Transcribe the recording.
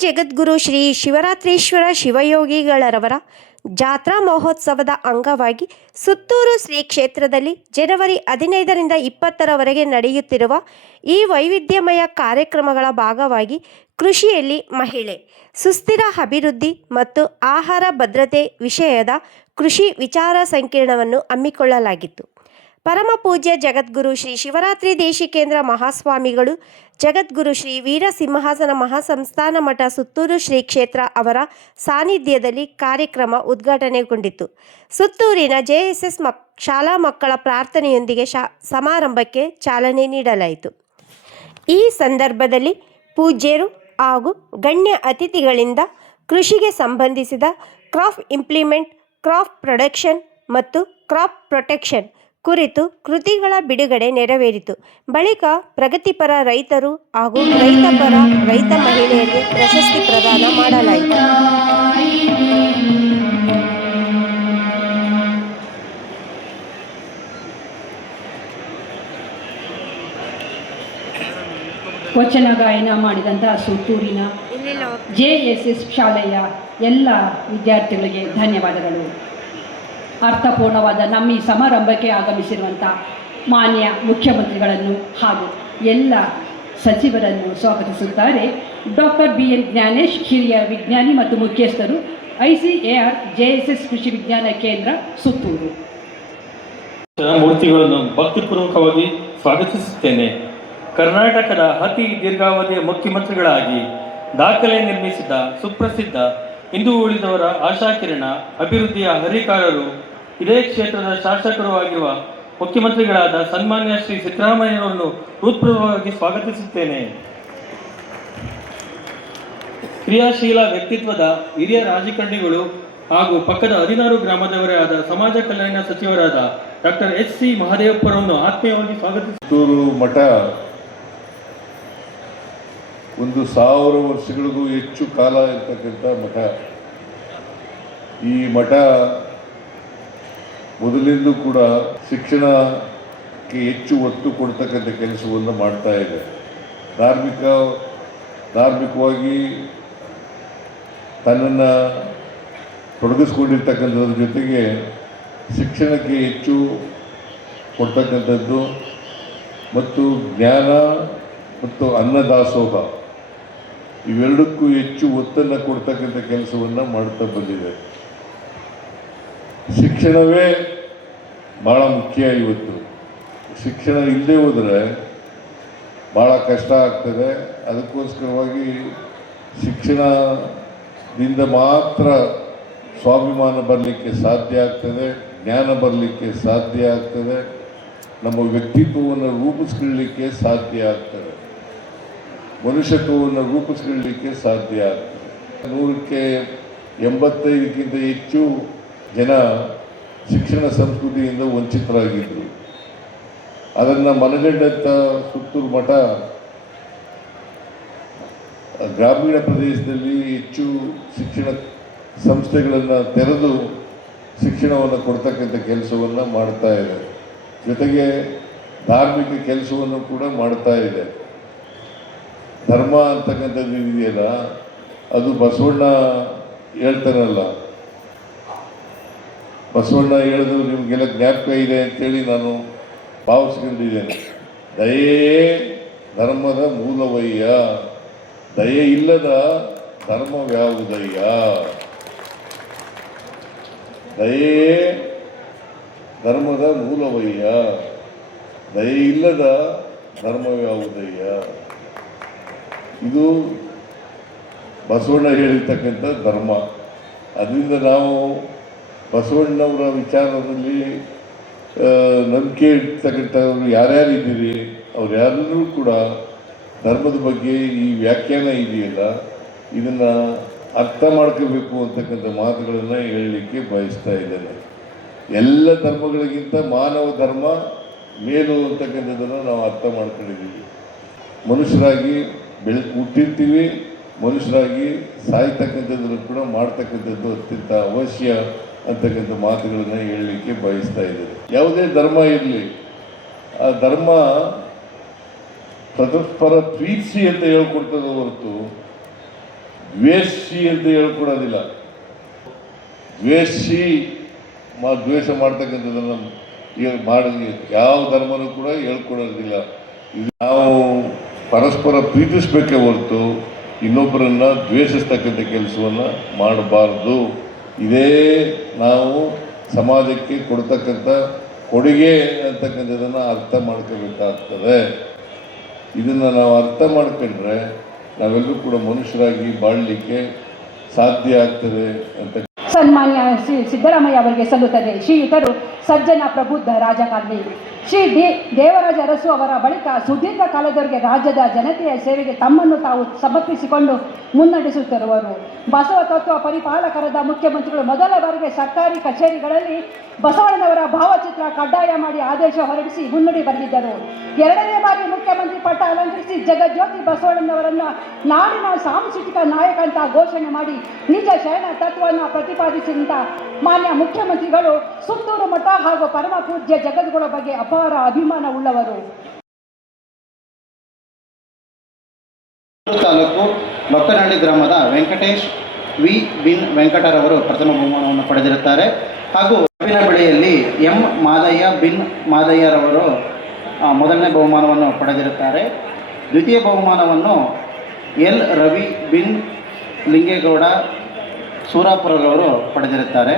ಜಗದ್ಗುರು ಶ್ರೀ ಶಿವರಾತ್ರೀಶ್ವರ ಶಿವಯೋಗಿಗಳರವರ ಜಾತ್ರಾ ಮಹೋತ್ಸವದ ಅಂಗವಾಗಿ ಸುತ್ತೂರು ಶ್ರೀ ಕ್ಷೇತ್ರದಲ್ಲಿ ಜನವರಿ ಹದಿನೈದರಿಂದ ಇಪ್ಪತ್ತರವರೆಗೆ ನಡೆಯುತ್ತಿರುವ ಈ ವೈವಿಧ್ಯಮಯ ಕಾರ್ಯಕ್ರಮಗಳ ಭಾಗವಾಗಿ ಕೃಷಿಯಲ್ಲಿ ಮಹಿಳೆ, ಸುಸ್ಥಿರ ಅಭಿವೃದ್ಧಿ ಮತ್ತು ಆಹಾರ ಭದ್ರತೆ ವಿಷಯದ ಕೃಷಿ ವಿಚಾರ ಸಂಕಿರಣವನ್ನು ಹಮ್ಮಿಕೊಳ್ಳಲಾಗಿತ್ತು. ಪರಮ ಪೂಜ್ಯ ಜಗದ್ಗುರು ಶ್ರೀ ಶಿವರಾತ್ರಿ ದೇಶಿಕೇಂದ್ರ ಮಹಾಸ್ವಾಮಿಗಳು, ಜಗದ್ಗುರು ಶ್ರೀ ವೀರಸಿಂಹಾಸನ ಮಹಾಸಂಸ್ಥಾನ ಮಠ ಸುತ್ತೂರು ಶ್ರೀ ಕ್ಷೇತ್ರ ಅವರ ಸಾನ್ನಿಧ್ಯದಲ್ಲಿ ಕಾರ್ಯಕ್ರಮ ಉದ್ಘಾಟನೆಗೊಂಡಿತು. ಸುತ್ತೂರಿನ ಜೆಎಸ್ಎಸ್ ಮಕ್, ಶಾಲಾ ಮಕ್ಕಳ ಪ್ರಾರ್ಥನೆಯೊಂದಿಗೆ ಶಾ, ಸಮಾರಂಭಕ್ಕೆ ಚಾಲನೆ ನೀಡಲಾಯಿತು. ಈ ಸಂದರ್ಭದಲ್ಲಿ ಪೂಜ್ಯರು ಹಾಗೂ ಗಣ್ಯ ಅತಿಥಿಗಳಿಂದ ಕೃಷಿಗೆ ಸಂಬಂಧಿಸಿದ ಕ್ರಾಪ್ ಇಂಪ್ಲಿಮೆಂಟ್ ಕ್ರಾಪ್ ಪ್ರೊಡಕ್ಷನ್ ಮತ್ತು ಕ್ರಾಪ್ ಪ್ರೊಟೆಕ್ಷನ್ ಕುರಿತು ಕೃತಿಗಳ ಬಿಡುಗಡೆ ನೆರವೇರಿತು. ಬಳಿಕ ಪ್ರಗತಿಪರ ರೈತರು ಹಾಗೂ ರೈತಪರ ರೈತ ಮಹಿಳೆಯರಿಗೆ ಪ್ರಶಸ್ತಿ ಪ್ರದಾನ ಮಾಡಲಾಯಿತು. ವಚನ ಗಾಯನ ಮಾಡಿದಂತಹ ಸುತ್ತೂರಿನ ಜೆ ಎಸ್ ಎಸ್ ಶಾಲೆಯ ಎಲ್ಲ ವಿದ್ಯಾರ್ಥಿಗಳಿಗೆ ಧನ್ಯವಾದಗಳು. ಅರ್ಥಪೂರ್ಣವಾದ ನಮ್ಮ ಈ ಸಮಾರಂಭಕ್ಕೆ ಆಗಮಿಸಿರುವಂಥ ಮಾನ್ಯ ಮುಖ್ಯಮಂತ್ರಿಗಳನ್ನು ಹಾಗೂ ಎಲ್ಲ ಸಚಿವರನ್ನು ಸ್ವಾಗತಿಸುತ್ತಾರೆ. ಡಾಕ್ಟರ್ ಬಿ ಎನ್ ಜ್ಞಾನೇಶ್, ಹಿರಿಯ ವಿಜ್ಞಾನಿ ಮತ್ತು ಮುಖ್ಯಸ್ಥರು I C A R J S S ಕೃಷಿ ವಿಜ್ಞಾನ ಕೇಂದ್ರ, ಸುತ್ತೂರು. ಮೂರ್ತಿಗಳನ್ನು ಭಕ್ತಿಪೂರ್ವಕವಾಗಿ ಸ್ವಾಗತಿಸುತ್ತೇನೆ. ಕರ್ನಾಟಕದ ಅತಿ ದೀರ್ಘಾವಧಿಯ ಮುಖ್ಯಮಂತ್ರಿಗಳಾಗಿ ದಾಖಲೆ ನಿರ್ಮಿಸಿದ ಸುಪ್ರಸಿದ್ಧ ಹಿಂದೂ ಉಳಿದವರ ಆಶಾಕಿರಣ, ಅಭಿವೃದ್ಧಿಯ ಹರಿಕಾರರು ಇದೇ ಕ್ಷೇತ್ರದ ಶಾಸಕರು ಆಗಿರುವ ಮುಖ್ಯಮಂತ್ರಿಗಳಾದ ಸನ್ಮಾನ್ಯ ಶ್ರೀ ಸಿದ್ದರಾಮಯ್ಯನವರನ್ನು ಹೃತ್ಪೂರ್ವಕವಾಗಿ ಸ್ವಾಗತಿಸುತ್ತೇನೆ. ಕ್ರಿಯಾಶೀಲ ವ್ಯಕ್ತಿತ್ವದ ಹಿರಿಯ ರಾಜಕಾರಣಿಗಳು ಹಾಗೂ ಪಕ್ಕದ ಹದಿನಾರು ಗ್ರಾಮದವರೇ ಆದ ಸಮಾಜ ಕಲ್ಯಾಣ ಸಚಿವರಾದ ಡಾಕ್ಟರ್ ಎಚ್ ಸಿ ಮಹದೇವಪ್ಪರನ್ನು ಆತ್ಮೀಯವಾಗಿ ಸ್ವಾಗತಿಸುತ್ತೂರು ಮಠ ಒಂದು ಸಾವಿರ ವರ್ಷಗಳಿಗೂ ಹೆಚ್ಚು ಕಾಲ ಇರ್ತಕ್ಕಂಥ ಮಠ. ಈ ಮಠ ಮೊದಲಿಂದಲೂ ಕೂಡ ಶಿಕ್ಷಣಕ್ಕೆ ಹೆಚ್ಚು ಒತ್ತು ಕೊಡ್ತಕ್ಕಂಥ ಕೆಲಸವನ್ನು ಮಾಡ್ತಾ ಇದೆ. ಧಾರ್ಮಿಕ, ಧಾರ್ಮಿಕವಾಗಿ ತನ್ನನ್ನು ತೊಡಗಿಸ್ಕೊಂಡಿರ್ತಕ್ಕಂಥದ್ರ ಜೊತೆಗೆ ಶಿಕ್ಷಣಕ್ಕೆ ಹೆಚ್ಚು ಕೊಡ್ತಕ್ಕಂಥದ್ದು ಮತ್ತು ಜ್ಞಾನ ಮತ್ತು ಅನ್ನದಾಸೋಹ ಇವೆರಡಕ್ಕೂ ಹೆಚ್ಚು ಒತ್ತನ್ನು ಕೊಡ್ತಕ್ಕಂಥ ಕೆಲಸವನ್ನು ಮಾಡ್ತಾ ಬಂದಿದೆ. ಶಿಕ್ಷಣವೇ ಭಾಳ ಮುಖ್ಯ ಇವತ್ತು. ಶಿಕ್ಷಣ ಇಲ್ಲದೆ ಹೋದರೆ ಭಾಳ ಕಷ್ಟ ಆಗ್ತದೆ. ಅದಕ್ಕೋಸ್ಕರವಾಗಿ ಶಿಕ್ಷಣದಿಂದ ಮಾತ್ರ ಸ್ವಾಭಿಮಾನ ಬರಲಿಕ್ಕೆ ಸಾಧ್ಯ ಆಗ್ತದೆ, ಜ್ಞಾನ ಬರಲಿಕ್ಕೆ ಸಾಧ್ಯ ಆಗ್ತದೆ, ನಮ್ಮ ವ್ಯಕ್ತಿತ್ವವನ್ನು ರೂಪಿಸ್ಕೊಳ್ಳಲಿಕ್ಕೆ ಸಾಧ್ಯ ಆಗ್ತದೆ. ಮನುಷ್ಯತ್ವವನ್ನು ರೂಪಿಸ್ಕೊಳ್ಳಲಿಕ್ಕೆ ಸಾಧ್ಯ ಆಗ್ತದೆ. ನೂರಕ್ಕೆ ಎಂಬತ್ತೈದಕ್ಕಿಂತ ಹೆಚ್ಚು ಜನ ಶಿಕ್ಷಣ ಸಂಸ್ಕೃತಿಯಿಂದ ವಂಚಿತರಾಗಿದ್ದರು ಅದನ್ನು ಮನಗಂಡಂಥ ಸುತ್ತೂರು ಮಠ ಗ್ರಾಮೀಣ ಪ್ರದೇಶದಲ್ಲಿ ಹೆಚ್ಚು ಶಿಕ್ಷಣ ಸಂಸ್ಥೆಗಳನ್ನು ತೆರೆದು ಶಿಕ್ಷಣವನ್ನು ಕೊಡ್ತಕ್ಕಂಥ ಕೆಲಸವನ್ನು ಮಾಡ್ತಾ ಇದೆ. ಜೊತೆಗೆ ಧಾರ್ಮಿಕ ಕೆಲಸವನ್ನು ಕೂಡ ಮಾಡ್ತಾ ಇದೆ. ಧರ್ಮ ಅಂತಕ್ಕಂಥದ್ದು ಇದೆಯಲ್ಲ, ಅದು ಬಸವಣ್ಣ ಹೇಳ್ತಾರಲ್ಲ ಬಸವಣ್ಣ ಹೇಳಿದ್ರು, ನಿಮಗೆಲ್ಲ ಜ್ಞಾಪಕ ಇದೆ ಅಂತೇಳಿ ನಾನು ಭಾವಿಸ್ಕೊಂಡಿದ್ದೇನೆ. ದಯೇ ಧರ್ಮದ ಮೂಲವಯ್ಯ, ದಯೆ ಇಲ್ಲದ ಧರ್ಮವ್ಯಾವುದಯ್ಯ. ದಯೇ ಧರ್ಮದ ಮೂಲವಯ್ಯ, ದಯೆ ಇಲ್ಲದ ಧರ್ಮವ್ಯಾವುದಯ್ಯ. ಇದು ಬಸವಣ್ಣ ಹೇಳಿರ್ತಕ್ಕಂಥ ಧರ್ಮ. ಅದರಿಂದ ನಾವು ಬಸವಣ್ಣವರ ವಿಚಾರದಲ್ಲಿ ನಂಬಿಕೆ ಇರ್ತಕ್ಕಂಥವ್ರು ಯಾರ್ಯಾರಿದ್ದೀರಿ ಅವ್ರು ಯಾರನ್ನೂ ಕೂಡ ಧರ್ಮದ ಬಗ್ಗೆ ಈ ವ್ಯಾಖ್ಯಾನ ಇದೆಯಲ್ಲ, ಇದನ್ನು ಅರ್ಥ ಮಾಡ್ಕೋಬೇಕು ಅಂತಕ್ಕಂಥ ಮಾತುಗಳನ್ನು ಹೇಳಲಿಕ್ಕೆ ಬಯಸ್ತಾ ಇದ್ದೇನೆ. ಎಲ್ಲ ಧರ್ಮಗಳಿಗಿಂತ ಮಾನವ ಧರ್ಮ ಮೇಲು ಅಂತಕ್ಕಂಥದ್ದನ್ನು ನಾವು ಅರ್ಥ ಮಾಡ್ಕೊಂಡಿದ್ದೀವಿ. ಮನುಷ್ಯರಾಗಿ ಬೆಳೆ, ಹುಟ್ಟಿರ್ತೀವಿ, ಮನುಷ್ಯರಾಗಿ ಸಾಯ್ತಕ್ಕಂಥದ್ದನ್ನು ಕೂಡ ಮಾಡ್ತಕ್ಕಂಥದ್ದು ಅತ್ಯಂತ ಅವಶ್ಯ. ಅಂತಕ್ಕಂಥ ಮಾತುಗಳನ್ನು ಹೇಳಲಿಕ್ಕೆ ಬಯಸ್ತಾ ಇದ್ದಾರೆ ಯಾವುದೇ ಧರ್ಮ ಇರಲಿ, ಆ ಧರ್ಮ ಪರಸ್ಪರ ಪ್ರೀತಿಸಿ ಅಂತ ಹೇಳ್ಕೊಡ್ತದ ಹೊರತು ದ್ವೇಷಿ ಅಂತ ಹೇಳ್ಕೊಡೋದಿಲ್ಲ. ದ್ವೇಷಿ ಮಾ ದ್ವೇಷ ಮಾಡ್ತಕ್ಕಂಥದ್ದನ್ನು ಈಗ ಮಾಡಿ ಯಾವ ಧರ್ಮನೂ ಕೂಡ ಹೇಳ್ಕೊಡೋದಿಲ್ಲ. ಇದು ನಾವು ಪರಸ್ಪರ ಪ್ರೀತಿಸ್ಬೇಕೇ ಹೊರತು ಇನ್ನೊಬ್ಬರನ್ನ ದ್ವೇಷಿಸ್ತಕ್ಕಂಥ ಕೆಲಸವನ್ನು ಮಾಡಬಾರ್ದು. ಇದೇ ನಾವು ಸಮಾಜಕ್ಕೆ ಕೊಡ್ತಕ್ಕಂಥ ಕೊಡುಗೆ ಅಂತಕ್ಕಂಥದ್ದನ್ನು ಅರ್ಥ ಮಾಡ್ಕೋಬೇಕಾಗ್ತದೆ. ಇದನ್ನು ನಾವು ಅರ್ಥ ಮಾಡ್ಕೊಂಡ್ರೆ ನಾವೆಲ್ಲರೂ ಕೂಡ ಮನುಷ್ಯರಾಗಿ ಬಾಳಲಿಕ್ಕೆ ಸಾಧ್ಯ ಆಗ್ತದೆ ಅಂತ ಸನ್ಮಾನ್ಯ ಸಿದ್ದರಾಮಯ್ಯ ಅವರಿಗೆ ಸಲ್ಲುತ್ತದೆ. ಶ್ರೀಯುತರು ಸಜ್ಜನ ಪ್ರಬುದ್ಧ ರಾಜಕಾರಣಿ. ಶ್ರೀ ಡಿ ದೇವರಾಜ ಅರಸು ಅವರ ಬಳಿಕ ಸುದೀರ್ಘ ಕಾಲದವರೆಗೆ ರಾಜ್ಯದ ಜನತೆಯ ಸೇವೆಗೆ ತಮ್ಮನ್ನು ತಾವು ಸಮರ್ಪಿಸಿಕೊಂಡು ಮುನ್ನಡೆಸುತ್ತಿರುವರು. ಬಸವ ತತ್ವ ಪರಿಪಾಲಕರಾದ ಮುಖ್ಯಮಂತ್ರಿಗಳು ಮೊದಲ ಬಾರಿಗೆ ಸರ್ಕಾರಿ ಕಚೇರಿಗಳಲ್ಲಿ ಬಸವಣ್ಣನವರ ಭಾವಚಿತ್ರ ಕಡ್ಡಾಯ ಮಾಡಿ ಆದೇಶ ಹೊರಡಿಸಿ ಮುನ್ನುಡಿ ಬರೆದಿದ್ದರು. ಎರಡನೇ ಬಾರಿ ಮುಖ್ಯಮಂತ್ರಿ ಪಟ್ಟ ಅಲಂಕರಿಸಿ ಜಗಜ್ಯೋತಿ ಬಸವಣ್ಣನವರನ್ನು ನಾಡಿನ ಸಾಂಸ್ಕೃತಿಕ ನಾಯಕ ಅಂತ ಘೋಷಣೆ ಮಾಡಿ ನಿಜ ಶರಣ ತತ್ವವನ್ನು ಪ್ರತಿಪಾದಿಸಿದಂಥ ಮಾನ್ಯ ಮುಖ್ಯಮಂತ್ರಿಗಳು ಸುತ್ತೂರು ಮಠ ಹಾಗೂ ಪರಮ ಪೂಜ್ಯ ಜಗದ್ಗುಳ ಬಗ್ಗೆ ಅಪಾರ ಅಭಿಮಾನ ಉಳ್ಳವರು. ತಾಲೂಕು ಲೊಕ್ಕನಹಳ್ಳಿ ಗ್ರಾಮದ ವೆಂಕಟೇಶ್ ವಿ. ಬಿನ್ ವೆಂಕಟರವರು ಪ್ರಥಮ ಬಹುಮಾನವನ್ನು ಪಡೆದಿರುತ್ತಾರೆ. ಹಾಗೂ ಕಬ್ಬಿನ ಬೆಳೆಯಲ್ಲಿ ಎಂ. ಮಾದಯ್ಯ, ಬಿನ್ ಮಾದಯ್ಯರವರು ಮೊದಲನೇ ಬಹುಮಾನವನ್ನು ಪಡೆದಿರುತ್ತಾರೆ. ದ್ವಿತೀಯ ಬಹುಮಾನವನ್ನು ಎಲ್. ರವಿ, ಬಿನ್ ಲಿಂಗೇಗೌಡ, ಸೂರಾಪುರರವರು ಪಡೆದಿರುತ್ತಾರೆ.